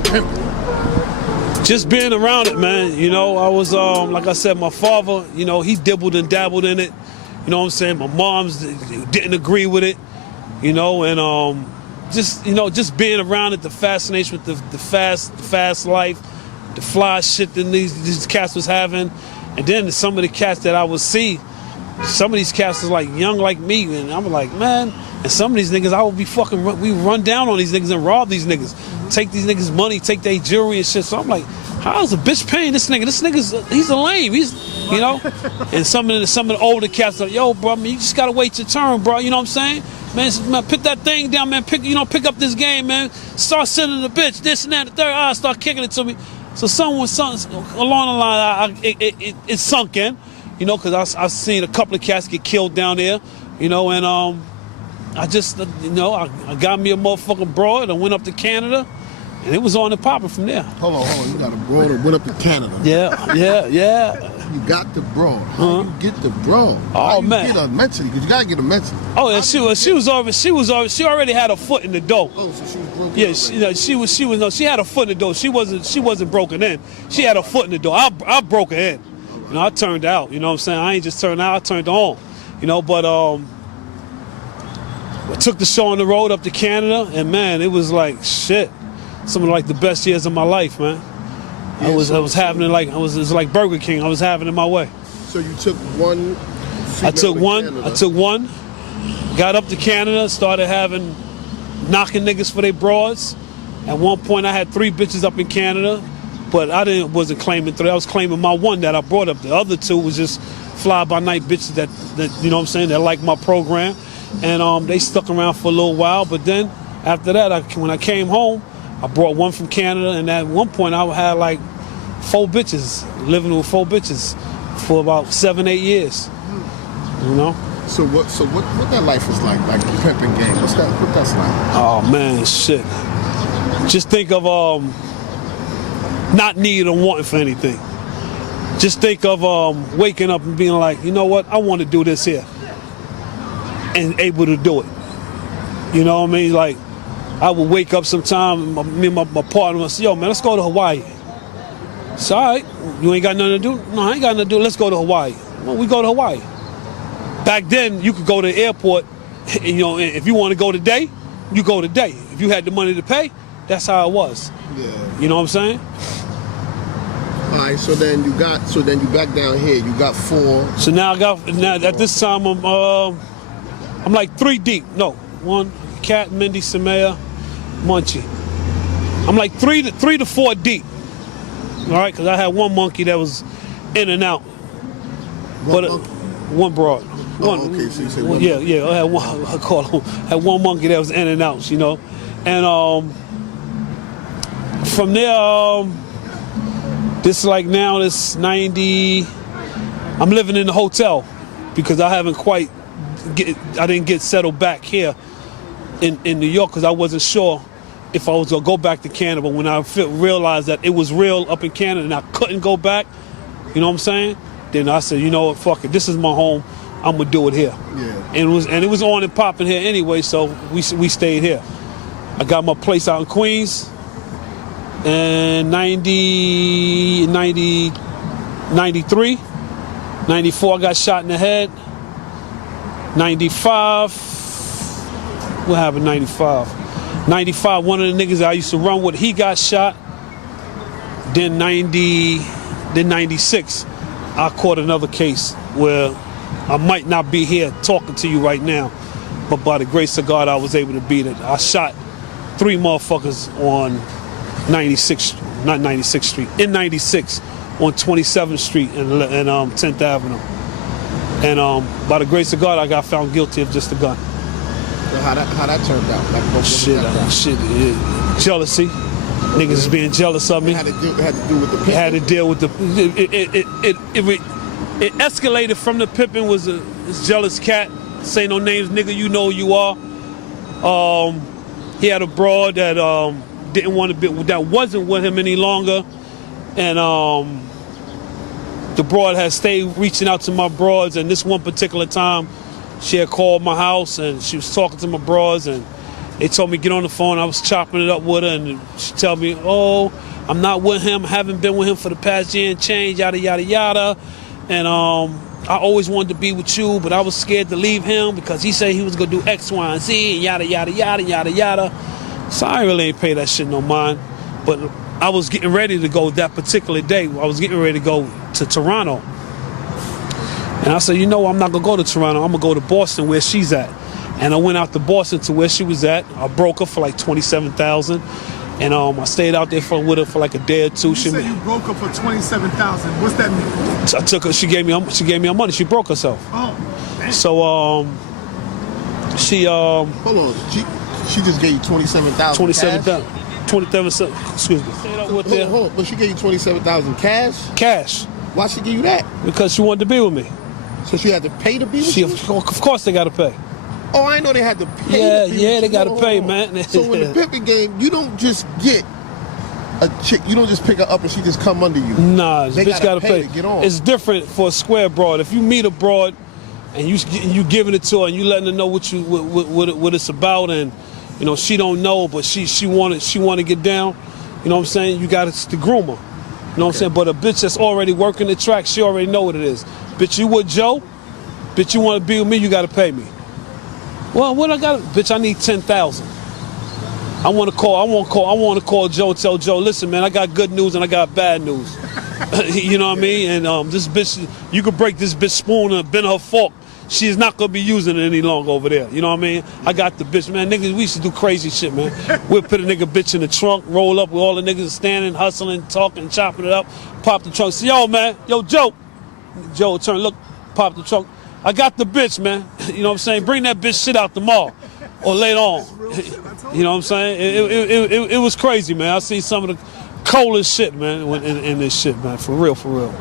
like pimping? Just being around it, man. You know, I was, like I said, my father, you know, he dibbled and dabbled in it. You know what I'm saying? My mom's didn't agree with it, you know, and just, you know, just being around it, the fascination with the fast life, the fly shit that these cats was having. And then some of the cats that I would see, some of these cats was like young like me, and I'm like, man, and some of these niggas, I would be we run down on these niggas and rob these niggas, take these niggas money, take their jewelry and shit. So I'm like, how's a bitch paying this nigga? This nigga's, he's a lame, he's, you know? And some of the older cats are like, yo, bro, man, you just gotta wait your turn, bro, you know what I'm saying? Man, put that thing down, man, pick up this game, man. Start sending the bitch, this and that, the third, start kicking it to me. So something along the line, it sunk in, you know, because I've seen a couple of cats get killed down there, you know, and I just, you know, I got me a motherfucking broad. I went up to Canada, and it was on and popping from there. Hold on. You got a broad that went up to Canada. Yeah. You got the broad. How you get the broad? Oh, man. You get her mentally, because you got to get her mentally. Oh, yeah, she already had a foot in the dough. Oh, so she was broken. Yeah, she had a foot in the door. She wasn't broken in. She had a foot in the door. I broke her in. You know, I turned out. You know what I'm saying? I ain't just turned out. I turned on. You know, but I took the show on the road up to Canada, and man, it was like shit. Some of like the best years of my life, man. I was having it like it was like Burger King. I was having it my way. So you took one. I took one. Got up to Canada, started knocking niggas for their broads. At one point, I had 3 bitches up in Canada, but wasn't claiming 3. I was claiming my one that I brought up. The other 2 was just fly-by-night bitches that you know what I'm saying, that like my program. And they stuck around for a little while, but then after that, when I came home, I brought one from Canada, and at one point I had like 4 bitches, living with 4 bitches for about 7-8 years. You know. So what that life was like the pimping game? What that's like? Oh man, shit. Just think of not needing or wanting for anything. Just think of waking up and being like, you know what, I want to do this here. And able to do it. You know what I mean? Like, I would wake up sometime, me and my partner would say, yo, man, let's go to Hawaii. So, all right, you ain't got nothing to do? No, I ain't got nothing to do. Let's go to Hawaii. Well, we go to Hawaii. Back then, you could go to the airport, and, you know, if you want to go today, you go today. If you had the money to pay, that's how it was. Yeah. You know what I'm saying? All right, so then you back down here, you got 4. So now at this time, I'm like 3 deep. No, 1, Cat, Mindy, Samaya, Munchie. I'm like 3 to 4 deep. All right, because I had 1 monkey that was in and out. One broad. Okay, so you say 1. Yeah. I had one. I had 1 monkey that was in and out. You know, and from there, this like now this 90. I'm living in the hotel because I didn't get settled back here in New York because I wasn't sure if I was gonna go back to Canada. But when I realized that it was real up in Canada and I couldn't go back, you know what I'm saying? Then I said, you know what, fuck it, this is my home. I'm gonna do it here. Yeah. And it was on and popping here anyway, so we stayed here. I got my place out in Queens, and 93, 94 I got shot in the head. 95, what happened 95? 95, one of the niggas that I used to run with, he got shot. Then 96, I caught another case where I might not be here talking to you right now, but by the grace of God, I was able to beat it. I shot 3 motherfuckers on 96th Street, in 96, on 27th Street and 10th Avenue. And by the grace of God, I got found guilty of just a gun. So how that turned out? Like, shit, jealousy. Niggas is being jealous of me. It had to do with the pimping. It had to deal with the. It escalated from the pimping. Was this jealous cat. Say no names, nigga. You know who you are. He had a broad that didn't want to be, that wasn't with him any longer, and the broad had stayed reaching out to my broads. And this one particular time, she had called my house and she was talking to my broads, and They told me get on the phone. I was chopping it up with her, and she tell me, "Oh, I'm not with him. I haven't been with him for the past year and change. Yada yada yada." And I always wanted to be with you, but I was scared to leave him because he said he was gonna do X, Y, and Z, and yada yada yada yada yada. So I really ain't pay that shit no mind. But I was getting ready to go that particular day. I was getting ready to go to Toronto. And I said, you know, I'm not going to go to Toronto. I'm going to go to Boston where she's at. And I went out to Boston to where she was at. I broke her for like $27,000. And I stayed out there with her for like a day or two. You said you broke her for $27,000. What's that mean? I took her. She gave me her money. She broke herself. Oh, man. So she Hold on. She just gave you $27,000. 27,000. 27. Excuse me. Stayed out with her. Hold on. But she gave you $27,000 cash. Cash. Why she give you that? Because she wanted to be with me. So she had to pay to be with She, you? of course, they got to pay. Oh, I know they had to pay. Yeah, to be yeah, with they you. gotta pay, Oh. man. So in the pimping game, you don't just get a chick. You don't just pick her up and she just come under you. Nah, They this bitch gotta pay. to get on. It's different for a square broad. If you meet a broad and you giving it to her and you letting her know what it's about, and you know she don't know, but she want to get down. You know what I'm saying? You got to groom her. You know what I'm saying? But a bitch that's already working the track, she already know what it is. Bitch, you with Joe? Bitch, you want to be with me? You got to pay me. Well, what I got? Bitch, I need 10,000. I want to call Joe and tell Joe, listen, man, I got good news and I got bad news. You know what I mean? And this bitch, you could break this bitch spoon and bend her fork. She is not gonna be using it any longer over there. You know what I mean? I got the bitch, man. Niggas, we used to do crazy shit, man. We'll put a nigga bitch in the trunk, roll up with all the niggas standing, hustling, talking, chopping it up, pop the trunk. Say, yo, man, yo, Joe. Joe turn, look, pop the trunk. I got the bitch, man. You know what I'm saying? Bring that bitch shit out tomorrow or later on. You know what I'm saying? It was crazy, man. I seen some of the coldest shit, man, in this shit, man. For real, for real.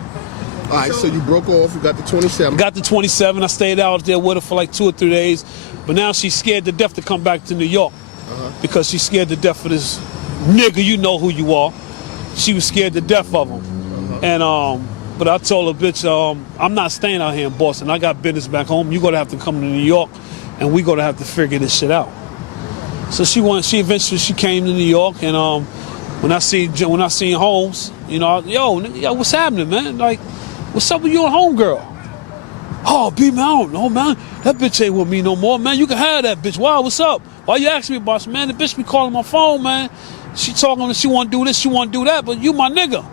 All right, so you broke off. You got the 27. Got the 27. I stayed out there with her for like 2 or 3 days. But now she's scared to death to come back to New York because she's scared to death of this nigga. You know who you are. She was scared to death of him. And but I told her, bitch, I'm not staying out here in Boston. I got business back home. You're gonna have to come to New York, and we're gonna have to figure this shit out. So she eventually came to New York, and when I seen Holmes, you know, yo, what's happening, man? Like, what's up with you and homegirl? Oh, B, man, I don't know, man. That bitch ain't with me no more, man. You can have that bitch. Why? What's up? Why you asking me about it, man? The bitch be calling my phone, man. She talking, she want to do this, she want to do that, but you my nigga.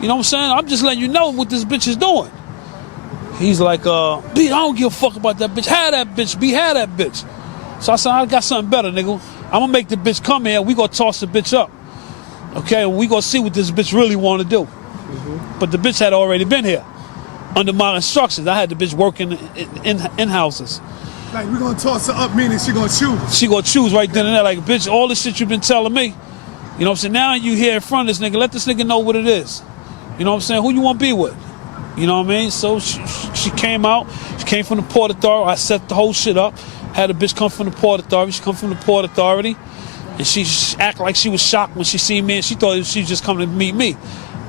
You know what I'm saying? I'm just letting you know what this bitch is doing. He's like, B, I don't give a fuck about that bitch. Have that bitch, B, have that bitch. So I said, I got something better, nigga. I'm gonna make the bitch come here. We gonna toss the bitch up. Okay, we gonna see what this bitch really want to do. But the bitch had already been here under my instructions. I had the bitch working in houses. Like, we're gonna toss her up, meaning she gonna choose. She gonna choose right then and there. Like, bitch, all this shit you've been telling me. You know what I'm saying? Now you here in front of this nigga. Let this nigga know what it is. You know what I'm saying? Who you want to be with? You know what I mean? So she came out. She came from the Port Authority. I set the whole shit up. Had a bitch come from the Port Authority. She come from the Port Authority. And she act like she was shocked when she seen me. And she thought she was just coming to meet me.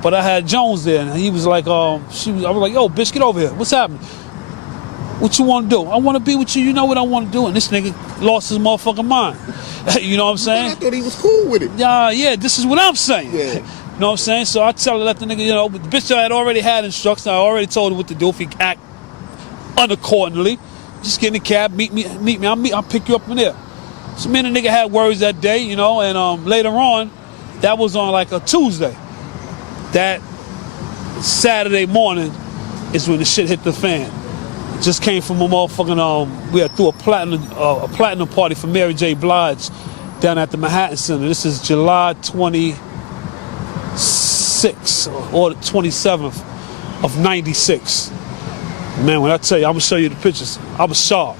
But I had Jones there. And he was like, I was like, yo, bitch, get over here. What's happening? What you want to do? I want to be with you. You know what I want to do. And this nigga lost his motherfucking mind. You know what I'm saying? I thought he was cool with it. Yeah, this is what I'm saying. Yeah. You know what I'm saying? So I tell her, let the nigga, you know, the bitch I had already had instructions. I already told her what to do if he act unaccordingly. Just get in the cab, meet me. I'll pick you up from there. So me and the nigga had words that day, you know, and later on, that was on like a Tuesday. That Saturday morning is when the shit hit the fan. It just came from a motherfucking, we had threw a platinum party for Mary J. Blige down at the Manhattan Center. This is July 26th or the 27th of 96. Man, when I tell you, I'm gonna show you the pictures. I was sharp.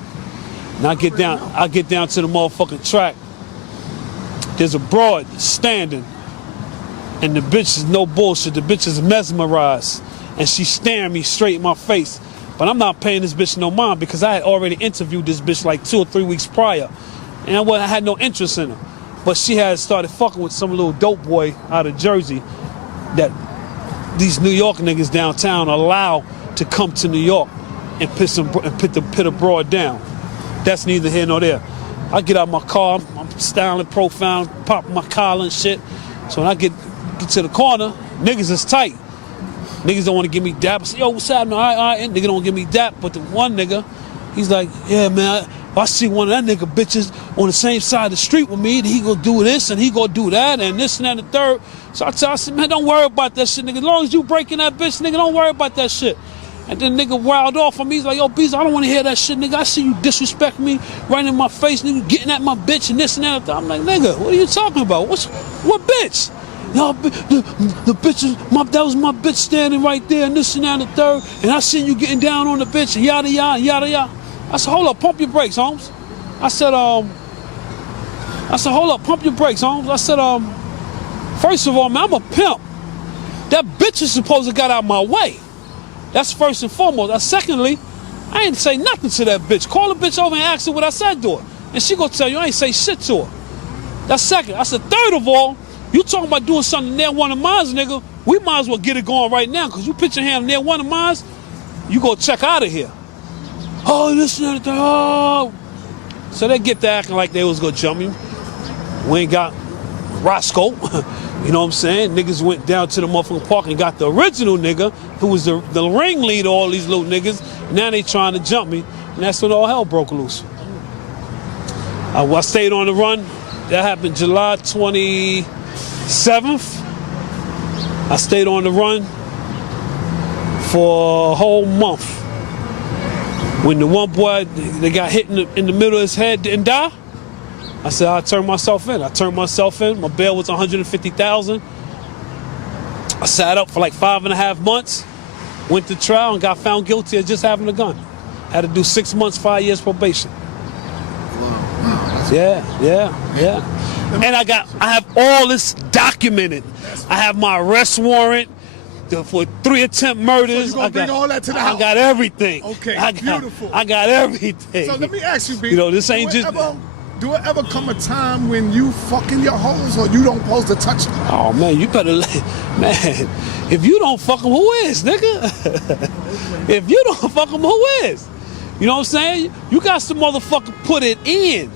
And I get down to the motherfucking track. There's a broad standing, and the bitch is no bullshit. The bitch is mesmerized, and she's staring me straight in my face. But I'm not paying this bitch no mind because I had already interviewed this bitch like 2 or 3 weeks prior, and I had no interest in her. But she had started fucking with some little dope boy out of Jersey that these New York niggas downtown allow to come to New York and pit a broad down. That's neither here nor there. I get out my car, I'm styling, profound, popping my collar and shit. So when I get to the corner, niggas is tight. Niggas don't want to give me dap. I say, yo, what's happening? All right. And nigga don't give me dap. But the one nigga, he's like, yeah, man, I see one of that nigga bitches on the same side of the street with me. He gonna do this and he gonna do that and this and that and the third. So I said, man, don't worry about that shit, nigga. As long as you breaking that bitch, nigga, don't worry about that shit. And then nigga wild off on me. He's like, yo, Bezo, I don't want to hear that shit, nigga. I see you disrespect me right in my face, nigga, getting at my bitch and this and that. I'm like, nigga, what are you talking about? What bitch? Yo, the bitches, that was my bitch standing right there and this and that and the third. And I seen you getting down on the bitch and yada, yada, yada, yada. I said, hold up, pump your brakes, Holmes. I said, hold up, pump your brakes, Holmes. I said, first of all, man, I'm a pimp. That bitch is supposed to got out my way. That's first and foremost. Secondly, I ain't say nothing to that bitch. Call the bitch over and ask her what I said to her. And she gonna tell you I ain't say shit to her. That's second. I said, third of all, you talking about doing something near one of mine, nigga, we might as well get it going right now, because you put your hand near one of mine, you go check out of here. Oh, this and that, oh. So they get to acting like they was gonna jump me. We ain't got Roscoe. You know what I'm saying? Niggas went down to the motherfucking park and got the original nigga, who was the ringleader of all these little niggas. Now they trying to jump me, and that's when all hell broke loose. I stayed on the run. That happened July 27th. I stayed on the run for a whole month. When the one boy, they got hit in the middle of his head, didn't die, I said, I turned myself in. My bail was $150,000. I sat up for like 5.5 months, went to trial and got found guilty of just having a gun. Had to do 6 months, 5 years probation. Yeah. And I have all this documented. I have my arrest warrant for 3 attempt murders. So you gonna bring all that to the house? I got everything. Okay, beautiful. I got everything. So let me ask you, B. You know, this ain't Do it ever come a time when you fucking your hoes or you don't supposed to touch them? Oh man, you better man. If you don't fuck them, who is, nigga? If you don't fuck them, who is? You know what I'm saying? You got to motherfucker put it in,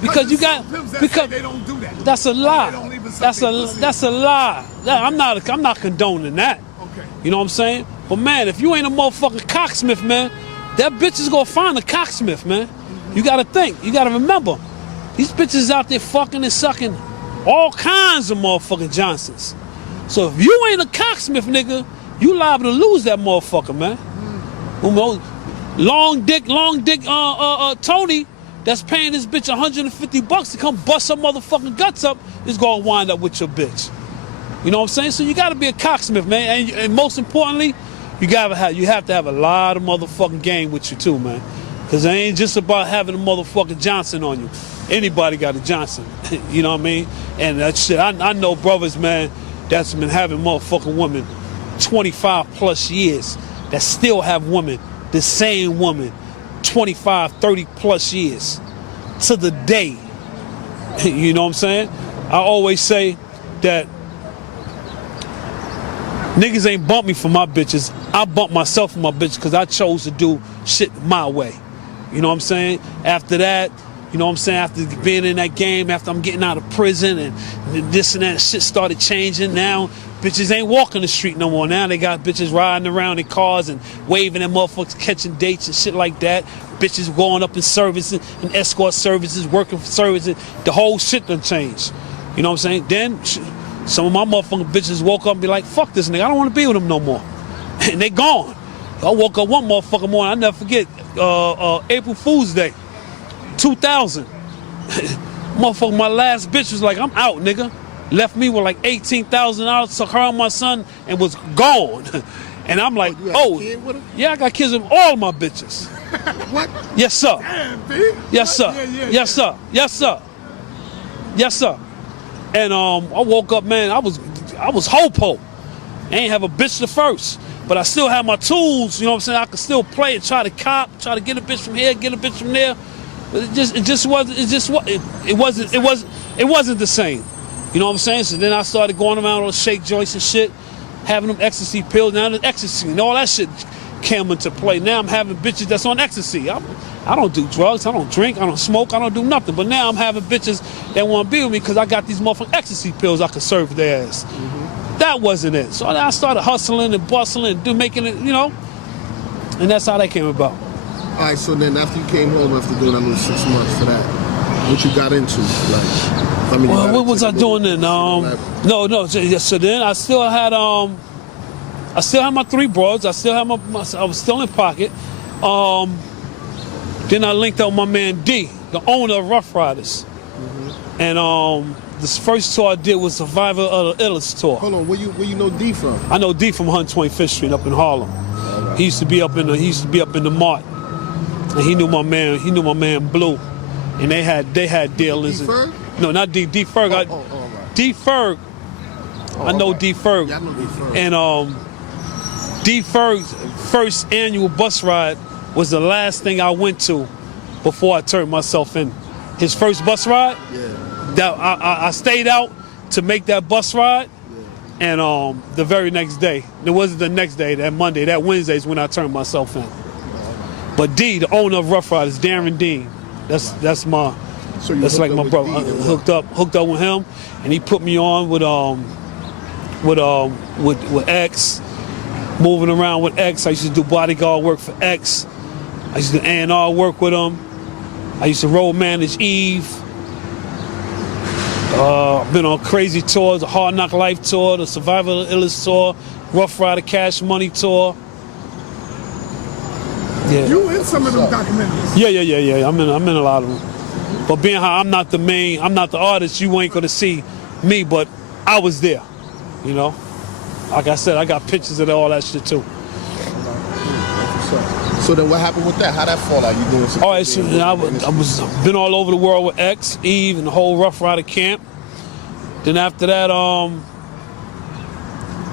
because you got because they don't do that. That's a lie. They don't even That's a lie. I'm not condoning that. Okay. You know what I'm saying? But man, if you ain't a motherfucking cocksmith, man, that bitch is gonna find a cocksmith, man. You gotta think. You gotta remember. These bitches out there fucking and sucking all kinds of motherfucking Johnsons. So if you ain't a cocksmith, nigga, you liable to lose that motherfucker, man. Long dick, Tony, that's paying this bitch $150 to come bust her motherfucking guts up, is gonna wind up with your bitch. You know what I'm saying? So you gotta be a cocksmith, man. And most importantly, you have to have a lot of motherfucking game with you too, man. Because it ain't just about having a motherfucking Johnson on you. Anybody got a Johnson, you know what I mean? And that shit, I know brothers, man, that's been having motherfucking women 25 plus years that still have women, the same woman, 25, 30 plus years to the day. You know what I'm saying? I always say that niggas ain't bump me for my bitches. I bump myself for my bitches because I chose to do shit my way. You know what I'm saying? After that, you know what I'm saying, after being in that game, after I'm getting out of prison and this and that shit started changing, now bitches ain't walking the street no more. Now they got bitches riding around in cars and waving at motherfuckers, catching dates and shit like that. Bitches going up in services and escort services, working for services. The whole shit done changed. You know what I'm saying? Then some of my motherfucking bitches woke up and be like, fuck this nigga, I don't want to be with him no more. And they gone. I woke up one motherfucking morning, I'll never forget, April Fool's Day, 2000. Motherfucker, my last bitch was like, I'm out, nigga. Left me with like $18,000, took her and my son, and was gone. And I'm like, oh, you had a kid with her? Yeah, I got kids with all my bitches. What? Yes, sir. Damn, B. Yes, sir. Yeah. Yes, sir. Yes, sir. Yes, sir. And I woke up, man, I was ho-po. I ain't have a bitch the first. But I still have my tools, you know what I'm saying? I could still play and try to cop, try to get a bitch from here, get a bitch from there. But it wasn't the same. You know what I'm saying? So then I started going around on shake joints and shit, having them ecstasy pills. Now the ecstasy and all that shit came into play. Now I'm having bitches that's on ecstasy. I don't do drugs, I don't drink, I don't smoke, I don't do nothing. But now I'm having bitches that want to be with me because I got these motherfucking ecstasy pills I could serve their ass. That wasn't it. So I started hustling and bustling and making it, you know, and that's how that came about. All right, so then after you came home after doing that little 6 months for that, what you got into? Like, I mean, well, what was I doing then? No. So then I still had my 3 broads. I was still in pocket. Then I linked up with my man D, the owner of Rough Riders. And this first tour I did was Survivor of the Illest tour. Hold on, where you know D from? I know D from 125th Street up in Harlem. Right. He used to be up in the Mart. And he knew my man Blue. And they had dealings. D Ferg? No, not D. D Ferg. Right. D Ferg. I know D Ferg. Yeah, I know D Ferg. And D Ferg's first annual bus ride was the last thing I went to before I turned myself in. His first bus ride. Yeah. That I stayed out to make that bus ride. Yeah. And the very next day, it wasn't the next day, that Monday, that Wednesday is when I turned myself in. But D, the owner of Rough Riders, Darren Dean, that's my. So that's like my brother. Hooked up with him, and he put me on with X, moving around with X. I used to do bodyguard work for X. I used to do A&R work with him. I used to road manage Eve. I've been on crazy tours, the Hard Knock Life tour, the Survival of the Illest tour, Rough Rider Cash Money tour. Yeah. You in some of them documentaries? Yeah. I'm in a lot of them. But being how I'm not the artist, you ain't gonna see me, but I was there, you know? Like I said, I got pictures of all that shit too. So then what happened with that? How'd that fall out? You doing some? All right, so I was been all over the world with X, Eve, and the whole Rough Rider camp. Then after that,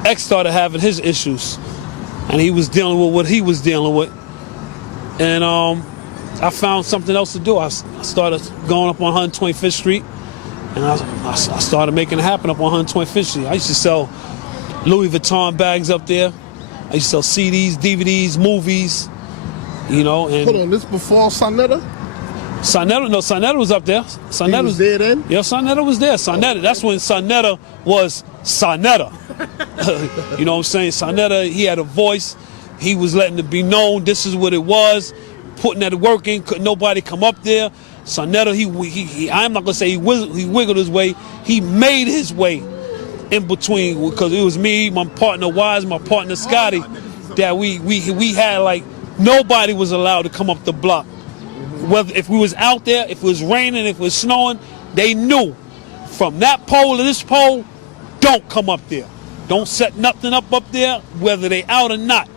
X started having his issues, and he was dealing with what he was dealing with. And I found something else to do. I started going up on 125th Street, and I started making it happen up on 125th Street. I used to sell Louis Vuitton bags up there. I used to sell CDs, DVDs, movies, you know. And hold on, this before Sonetta? Sonetta was up there. Sonetta was there then? Yeah, Sonetta was there. Sonetta, that's when Sonetta was Sonetta. You know what I'm saying? Sonetta, he had a voice. He was letting it be known this is what it was. Putting that work in, couldn't nobody come up there. Sonetta, he I'm not gonna say he wiggled his way. He made his way in between, because it was me, my partner Wise, my partner Scotty, that we had, like, nobody was allowed to come up the block. Whether if we was out there, if it was raining, if it was snowing, they knew from that pole to this pole, don't come up there. Don't set nothing up there, whether they out or not.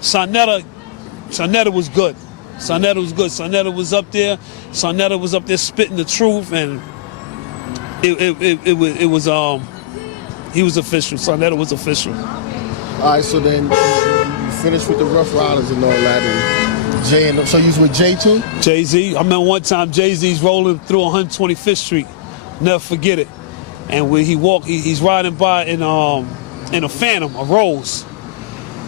Sonetta was good. Sonetta was good. Sonetta was up there. Sonetta was up there spitting the truth, and it was he was official. Sonetta was official. All right, so then you finished with the Rough Riders and all that, and Jay, and so you was with Jay too? Jay-Z. I remember one time Jay-Z's rolling through 125th Street. Never forget it. And when he's riding by in a Phantom, a Rolls.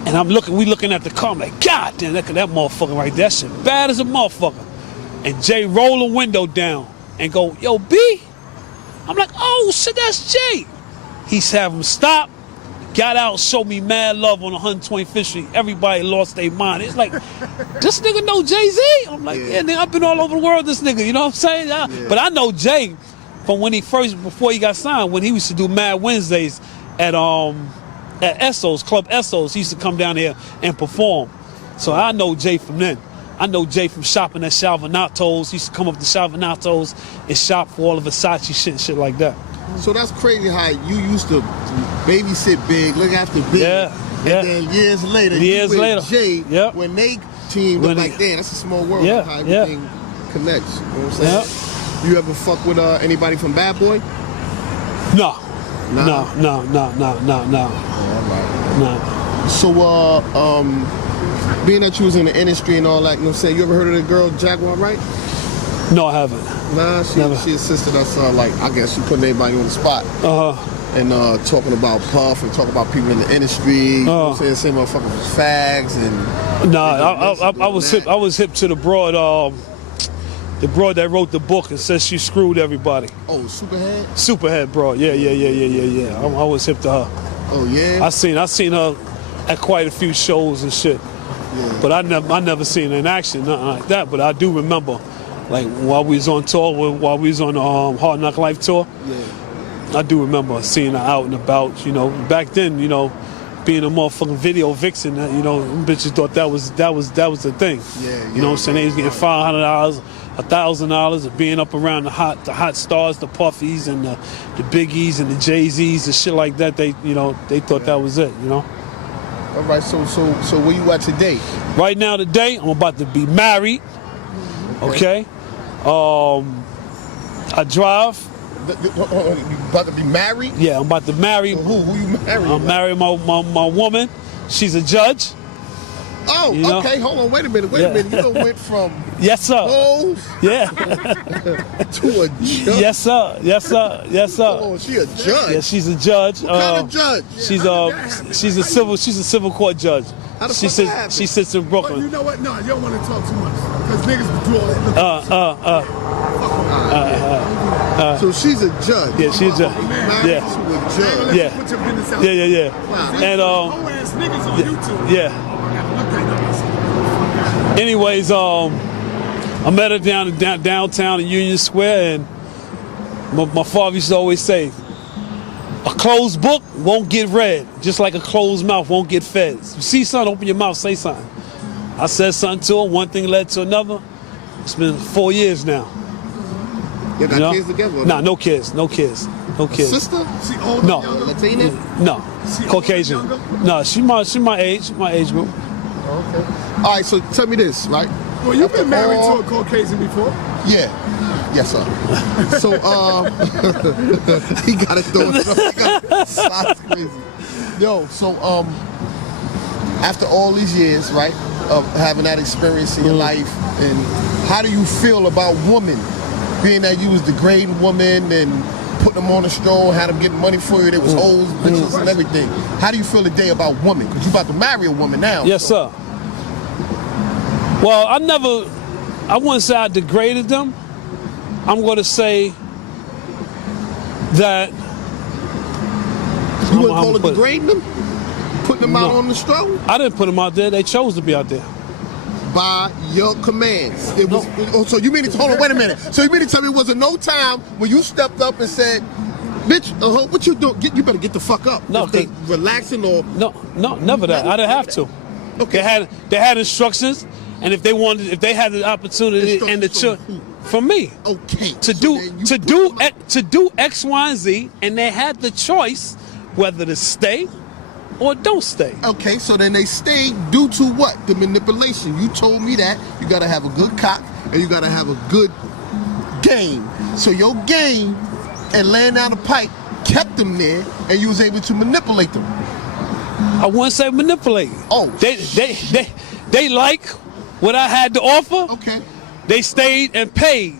And we looking at the car, I'm like, God damn, look at that motherfucker right there. That shit bad as a motherfucker. And Jay roll the window down and go, yo, B? I'm like, oh shit, that's Jay. He's having him stop, got out, showed me mad love on 125th Street. Everybody lost their mind. It's like, this nigga know Jay-Z? I'm like, yeah, nigga, I've been all over the world, this nigga, you know what I'm saying? Yeah. But I know Jay from when before he got signed, when he used to do Mad Wednesdays at Esso's, Club Esso's. He used to come down here and perform. So I know Jay from then. I know Jay from shopping at Shalvanato's. He used to come up to Shalvanato's and shop for all the Versace shit like that. So that's crazy how you used to babysit Big, look after Big. Yeah. And then years later, Jay, when they teamed up, like, damn, that's a small world. Yeah, how everything connects. You know what I'm saying? Yeah. You ever fuck with anybody from Bad Boy? No. Nah. No. No. So, being that you was in the industry and all that, you know what I'm saying, you ever heard of the girl Jaguar Wright? No, I haven't. Nah, she assisted us, like, I guess she putting everybody on the spot. and talking about Puff and talking about people in the industry. You know what I'm saying? Same motherfuckers with fags and. Nah, I was hip to the broad that wrote the book and said she screwed everybody. Oh, Superhead. Superhead broad. Yeah. I was hip to her. Oh yeah. I seen her at quite a few shows and shit. Yeah. But I never seen her in action, nothing like that. But I do remember, like while we was on tour, while we was on the Hard Knock Life tour. Yeah. I do remember seeing her out and about. You know, back then, you know, being a motherfucking video vixen, you know, them bitches thought that was the thing. Yeah. You know what I'm saying? They was getting $500, $1,000, and being up around the hot stars, the Puffies and the Biggies and the Jay-Z's and shit like that. They thought that was it. You know. All right, so where you at today? Right now, today, I'm about to be married. Okay. I drive. You about to be married? Yeah, I'm about to marry. So who you marrying? I'm marrying my woman. She's a judge. Oh, You know? okay. Hold on. Wait a minute. You done went from Yes, sir. hoes Yeah. to a judge. Yes, sir. Yes, sir. Yes, sir. Oh, she a judge. Yeah, she's a judge. What kind of judge? She's a civil court judge. How the She fuck that happen? sits in But Brooklyn. you know what? No, you don't want to talk too much. Because niggas do all that. So she's a judge. Yeah, she's a Married yeah. to a judge. Yeah. Put your business out. Yeah. Wow. And Whole-ass niggas on YouTube. yeah. Anyways, I met her downtown in Union Square, and my father used to always say, a closed book won't get read, just like a closed mouth won't get fed. You see something, open your mouth, say something. I said something to her, one thing led to another. It's been 4 years now. You got You know? kids together? Nah, no kids. Sister? She older, No. younger? Latina? No, She Caucasian. older, younger? No, she my age group. Okay. All right, so tell me this, right? Well, you've been married all- to a Caucasian before. Yeah. Yes, sir. So, he got it though. Sounds crazy. Yo, so, after all these years, right, of having that experience in your life, and how do you feel about women, being that you was degrading women and putting them on the stroll, had them getting money for you, they was hoes, bitches, and everything. How do you feel today about women? Because you about to marry a woman now. Yes, sir. Well, I wouldn't say I degraded them. I'm going to say that. You wouldn't I'm call it put- degrading them? Putting them out No. on the stroll? I didn't put them out there. They chose to be out there. By your commands. It was. Oh, so you mean to hold on? Wait a minute. So you mean to tell me it wasn't no time when you stepped up and said, "Bitch, what you doing? You better get the fuck up." No, If they relaxing or No, never that. I didn't have to. okay. They had instructions, and if they had the opportunity and the Instructions from from me Okay. to So do then you to put do them out. to do X, Y, and Z, and they had the choice whether to stay or don't stay. Okay, so then they stayed due to what? The manipulation. You told me that you gotta have a good cock and you gotta have a good game. So your game and laying down the pipe kept them there, and you was able to manipulate them. I wouldn't say manipulate. Oh, They like what I had to offer. Okay. They stayed and paid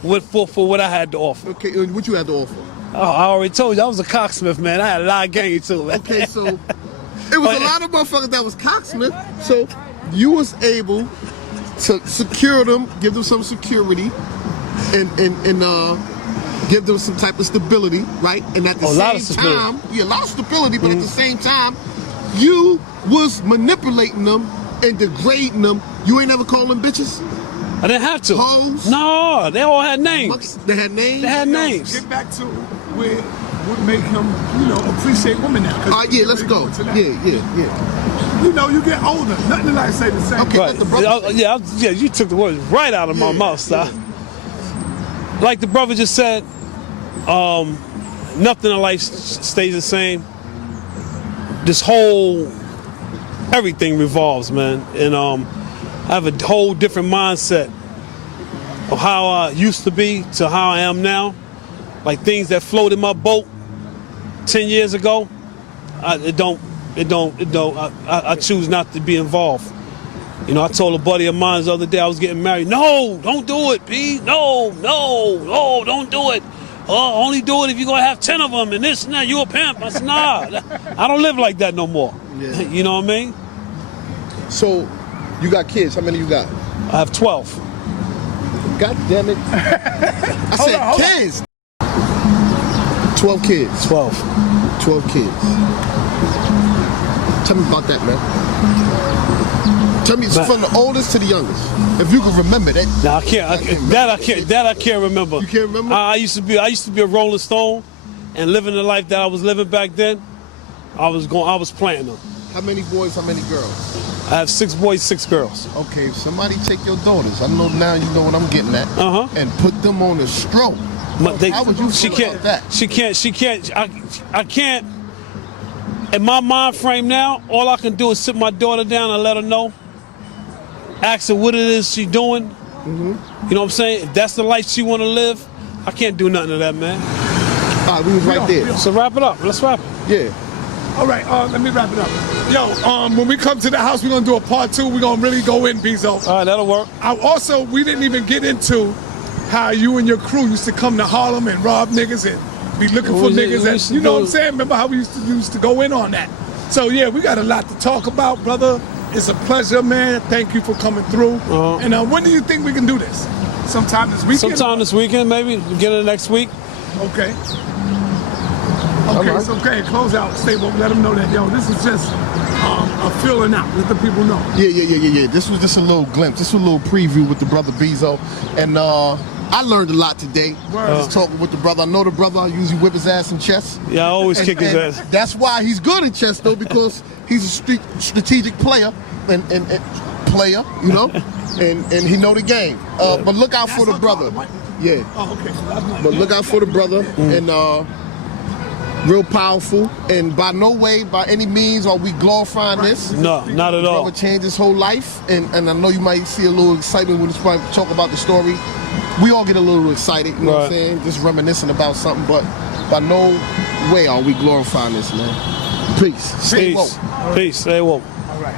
for what I had to offer. Okay, and what you had to offer? Oh, I already told you I was a cocksmith, man. I had a lot of game too, man. Okay, so it was a lot of motherfuckers that was cocksmith. So you was able to secure them, give them some security, and give them some type of stability, right? And at the A lot of same stability. time, yeah, a lot of stability, but at the same time, you was manipulating them and degrading them. You ain't never call them bitches? I didn't have to. Hoes? No, they all had names. They had names? They had Yo, names. Get back to where would make him, appreciate women now. 'Cause All right, yeah, let's really go. into that. Yeah. You get older. Nothing like say the same. Okay. Right. Let the brother Yeah, you took the words right out of my Yeah, mouth, yeah. son. Like the brother just said, nothing in life stays the same. This whole everything revolves, man, and I have a whole different mindset of how I used to be to how I am now. Like things that floated my boat 10 years ago, I choose not to be involved. You know, I told a buddy of mine the other day I was getting married. No, don't do it, P. No, don't do it. oh, only do it if you're gonna have 10 of them and this and that. You a pimp? I said, nah, I don't live like that no more. Yeah. You know what I mean? So, you got kids. How many you got? I have 12. God damn it. I said hold on. kids. 12 kids. 12. 12 kids. Tell me about that, man. Tell me from the oldest to the youngest. If you can remember that. Nah, I can't. I can't remember. You can't remember? I used to be a Rolling Stone, and living the life that I was living back then. I was playing them. How many boys, how many girls? I have 6 boys, 6 girls. Okay, if somebody take your daughters, I know now you know what I'm getting at, and put them on a stroke. How would you feel about that? She can't. I can't. In my mind frame now, all I can do is sit my daughter down and let her know. Ask her what it is she's doing. You know what I'm saying? If that's the life she want to live, I can't do nothing to that, man. All right, we was right there. So wrap it up. Let's wrap it. Yeah. All right, let me wrap it up. Yo, when we come to the house, we're gonna do a part 2. We're gonna really go in, Bezo. All right, that'll work. We didn't even get into how you and your crew used to come to Harlem and rob niggas and be looking for niggas. And you know what I'm saying? Remember how we used to go in on that? So yeah, we got a lot to talk about, brother. It's a pleasure, man. Thank you for coming through. And when do you think we can do this? Sometime this weekend? Sometime this weekend, maybe. Get it next week. Okay. Okay, it's okay. Close out. Stay woke. Let them know that, yo, this is just a filling out. Let the people know. Yeah. This was just a little glimpse. This was a little preview with the brother Bezo. And I learned a lot today. Just talking with the brother. I know the brother. I usually whip his ass in chess. Yeah, I always kick his ass. That's why he's good in chess, though, because he's a strategic player and player, you know, and he know the game. But look out for the brother. Yeah. Oh, okay. But look out for the brother and real powerful, and by no way, by any means, are we glorifying this. No, not at all. Brother changed his whole life, and I know you might see a little excitement when we talk about the story. We all get a little excited, you know what I'm saying? Just reminiscing about something, but by no way are we glorifying this, man. Peace. Stay woke. Peace. Stay woke. All right.